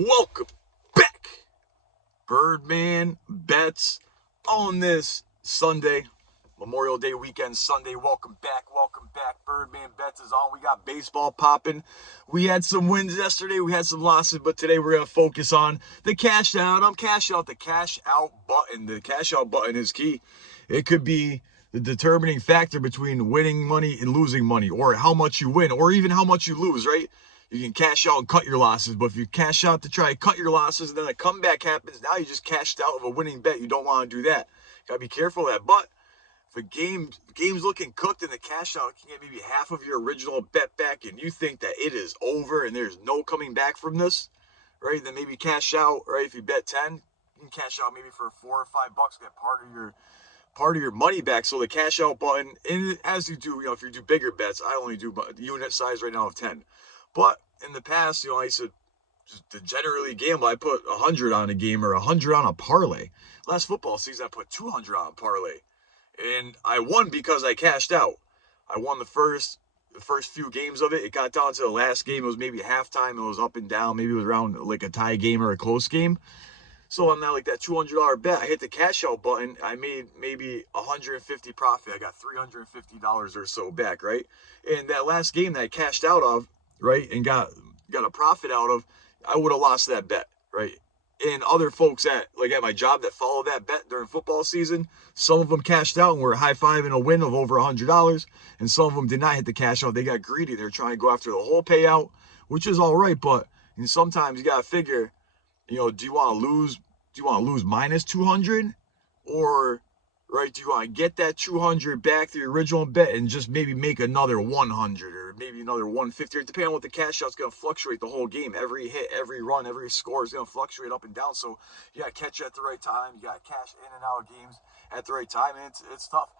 Welcome back, Birdman Bets, on this Sunday, Memorial Day weekend Sunday. Welcome back. Birdman Bets is on. We got baseball popping. We had some wins yesterday. We had some losses, but today we're going to focus on the cash out. The cash out button. The cash out button is key. It could be the determining factor between winning money and losing money, or how much you win, or even how much you lose, right? You can cash out and cut your losses, but if you cash out to try and cut your losses and then a comeback happens, now you just cashed out of a winning bet. You don't want to do that. Got to be careful of that. But if a game's looking cooked and the cash out can get maybe half of your original bet back, and you think that it is over and there's no coming back from this, right? Then maybe cash out, right? If you bet 10, you can cash out maybe for $4 or $5, get part of your money back. So the cash out button, and as you do, if you do bigger bets, I only do unit size right now of 10. But in the past, I used to generally gamble. I put 100 on a game or 100 on a parlay. Last football season, I put 200 on a parlay, and I won because I cashed out. I won the first few games of it. It got down to the last game. It was maybe halftime. It was up and down. Maybe it was around like a tie game or a close game. So on that, like that $200 bet, I hit the cash out button. I made maybe 150 profit. I got $350 or so back, right? And that last game that I cashed out of, right, and got a profit out of, I would have lost that bet, right? And other folks at my job that follow that bet during football season, some of them cashed out and were high-fiving a win of over $100, and some of them did not hit the cash out. They got greedy. They're trying to go after the whole payout, which is all right, but sometimes you got to figure, do you want to lose minus 200, or right, do you want to get that 200 back to your original bet and just maybe make another 100 or maybe another 150, or depending on what the cash out's going to fluctuate the whole game. Every hit, every run, every score is going to fluctuate up and down. So you got to catch at the right time. You got to cash in and out of games at the right time, and it's tough.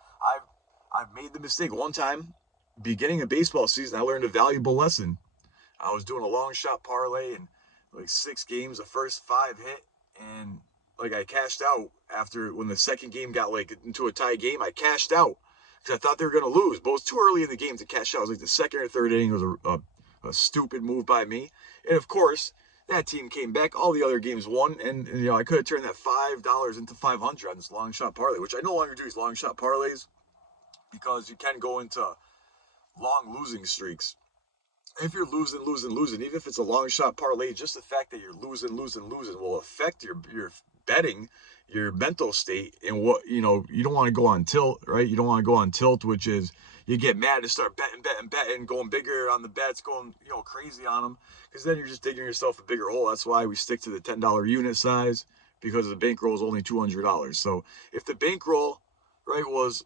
I've made the mistake one time, beginning of baseball season. I learned a valuable lesson. I was doing a long shot parlay and like 6 games, the first 5 hit, and I cashed out after when the second game got into a tie game. I cashed out because I thought they were going to lose, but it was too early in the game to cash out. It was like the second or third inning. It was a stupid move by me, and of course that team came back. All the other games won, and I could have turned that $5 into 500 on this long shot parlay, which I no longer do these long shot parlays because you can go into long losing streaks. If you're losing, even if it's a long shot parlay, just the fact that you're losing will affect your betting, your mental state, and what you don't want to go on tilt, right? You don't want to go on tilt, which is you get mad and start betting, going bigger on the bets, going crazy on them, because then you're just digging yourself a bigger hole. That's why we stick to the $10 unit size, because the bankroll is only $200. So if the bankroll, right, was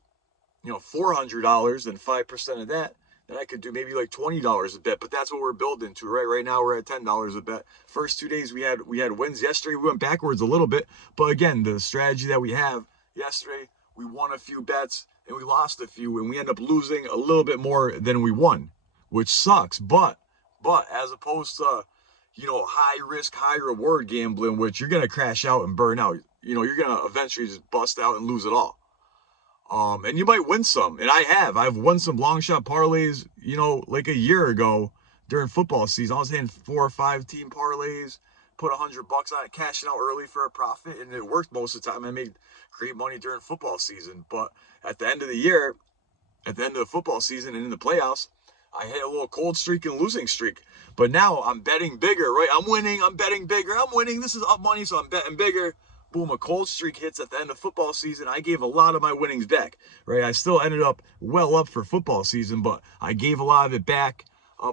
$400, then 5% of that, then I could do maybe like $20 a bet, but that's what we're building to, right? Right now we're at $10 a bet. First 2 days we had wins. Yesterday we went backwards a little bit, but again, the strategy that we have yesterday, we won a few bets and we lost a few, and we end up losing a little bit more than we won, which sucks. But as opposed to high risk, high reward gambling, which you're gonna crash out and burn out. You're gonna eventually just bust out and lose it all. And you might win some, and I've won some long shot parlays, like a year ago during football season. I was hitting 4 or 5 team parlays, put $100 on it, cashing out early for a profit, and it worked most of the time. I made great money during football season, but at the end of the year, at the end of the football season and in the playoffs, I hit a little cold streak and losing streak. But now I'm betting bigger, right? I'm winning, I'm betting bigger, I'm winning. This is up money, so I'm betting bigger. Boom, a cold streak hits at the end of football season. I gave a lot of my winnings back, right? I still ended up well up for football season, but I gave a lot of it back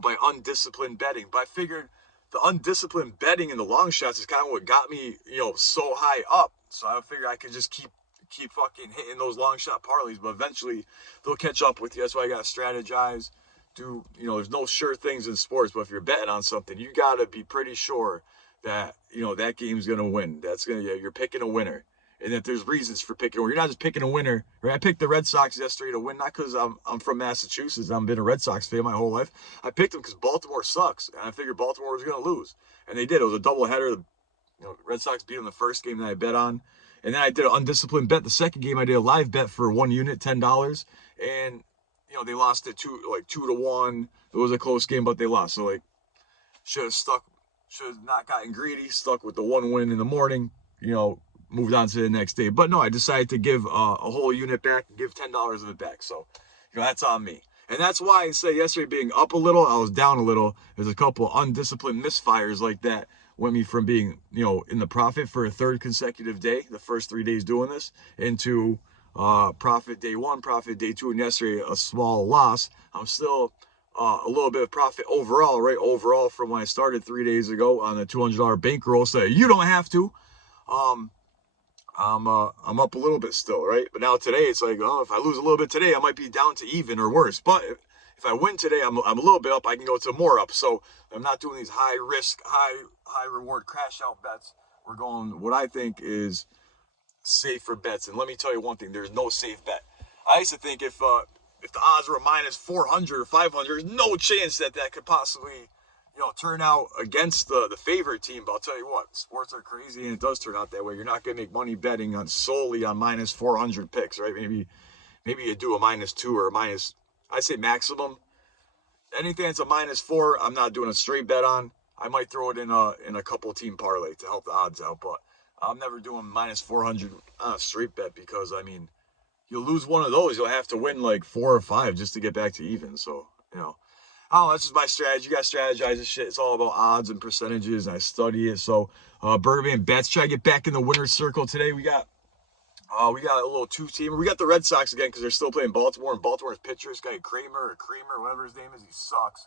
by undisciplined betting. But I figured the undisciplined betting in the long shots is kind of what got me, so high up. So I figured I could just keep fucking hitting those long shot parlays, but eventually they'll catch up with you. That's why I got to strategize. There's no sure things in sports, but if you're betting on something, you got to be pretty sure that that game's gonna win. You're picking a winner, and that there's reasons for picking. Or you're not just picking a winner. Right? I picked the Red Sox yesterday to win, not because I'm from Massachusetts. I've been a Red Sox fan my whole life. I picked them because Baltimore sucks, and I figured Baltimore was gonna lose, and they did. It was a doubleheader. The Red Sox beat them the first game that I bet on, and then I did an undisciplined bet. The second game I did a live bet for 1 unit, $10, and they lost it 2-1. It was a close game, but they lost. So should have should have not gotten greedy, stuck with the one win in the morning, moved on to the next day. But no, I decided to give a whole unit back and give $10 of it back. So, that's on me. And that's why I say yesterday being up a little, I was down a little. There's a couple undisciplined misfires like that went me from being, in the profit for a third consecutive day, the first 3 days doing this, into profit day one, profit day two, and yesterday a small loss. I'm still a little bit of profit overall, right? Overall from when I started 3 days ago on a $200 bankroll. So you don't have to. Um, I'm up a little bit still, right? But now today it's like, oh, if I lose a little bit today, I might be down to even or worse. But if I win today, I'm a little bit up. I can go to more up. So I'm not doing these high risk, high reward crash out bets. We're going what I think is safer bets. And let me tell you one thing: there's no safe bet. I used to think if the odds were minus 400 or 500, there's no chance that could possibly turn out against the favorite team. But I'll tell you what, sports are crazy, and it does turn out that way. You're not going to make money betting on solely on minus 400 picks, right? Maybe you do a -2 or a minus. I'd say maximum. Anything that's a -4, I'm not doing a straight bet on. I might throw it in a couple team parlay to help the odds out, but I'm never doing minus 400 on a straight bet because you'll lose one of those, you'll have to win like 4 or 5 just to get back to even. So oh, that's just my strategy. You got to strategize this shit. It's all about odds and percentages, and I study it. So, Birdman bets. Try to get back in the winner's circle today. We got a little 2-teamer. We got the Red Sox again because they're still playing Baltimore, and Baltimore's pitcher, this guy Creamer, whatever his name is, he sucks.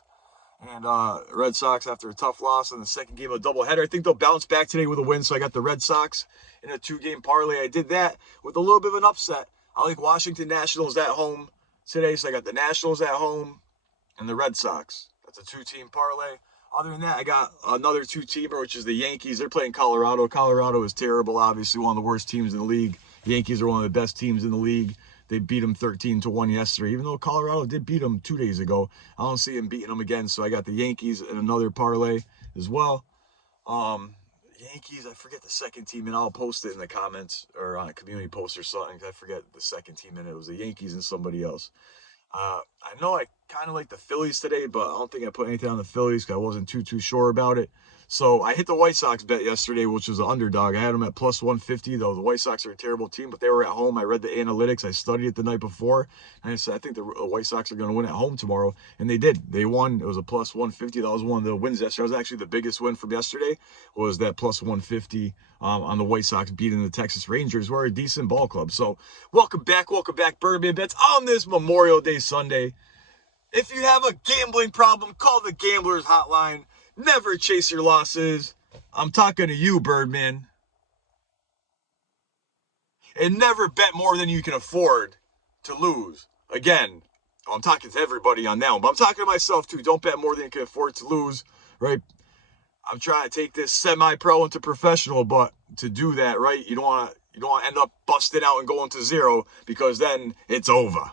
And Red Sox, after a tough loss in the second game of a doubleheader, I think they'll bounce back today with a win. So I got the Red Sox in a 2-game parlay. I did that with a little bit of an upset. I like Washington Nationals at home today, so I got the Nationals at home and the Red Sox. That's a 2-team parlay. Other than that, I got another 2-teamer, which is the Yankees. They're playing Colorado. Colorado is terrible, obviously one of the worst teams in the league. The Yankees are one of the best teams in the league. They beat them 13-1 yesterday, even though Colorado did beat them 2 days ago. I don't see them beating them again, so I got the Yankees in another parlay as well. Yankees, I forget the second team, and I'll post it in the comments or on a community post or something. I forget the second team, and it was the Yankees and somebody else. I know I kind of like the Phillies today, but I don't think I put anything on the Phillies because I wasn't too sure about it. So I hit the White Sox bet yesterday, which was an underdog. I had them at plus 150, though. The White Sox are a terrible team, but they were at home. I read the analytics. I studied it the night before, and I said, I think the White Sox are going to win at home tomorrow. And they did. They won. It was a plus 150. That was one of the wins yesterday. That was actually the biggest win from yesterday, was that plus 150 on the White Sox beating the Texas Rangers. We're a decent ball club. So welcome back, Birdman Bets on this Memorial Day Sunday. If you have a gambling problem, call the Gamblers Hotline. Never chase your losses. I'm talking to you, Birdman. And never bet more than you can afford to lose. Again, I'm talking to everybody on that one, but I'm talking to myself too. Don't bet more than you can afford to lose, right? I'm trying to take this semi-pro into professional, but to do that, right, you don't want to end up busting out and going to zero because then it's over.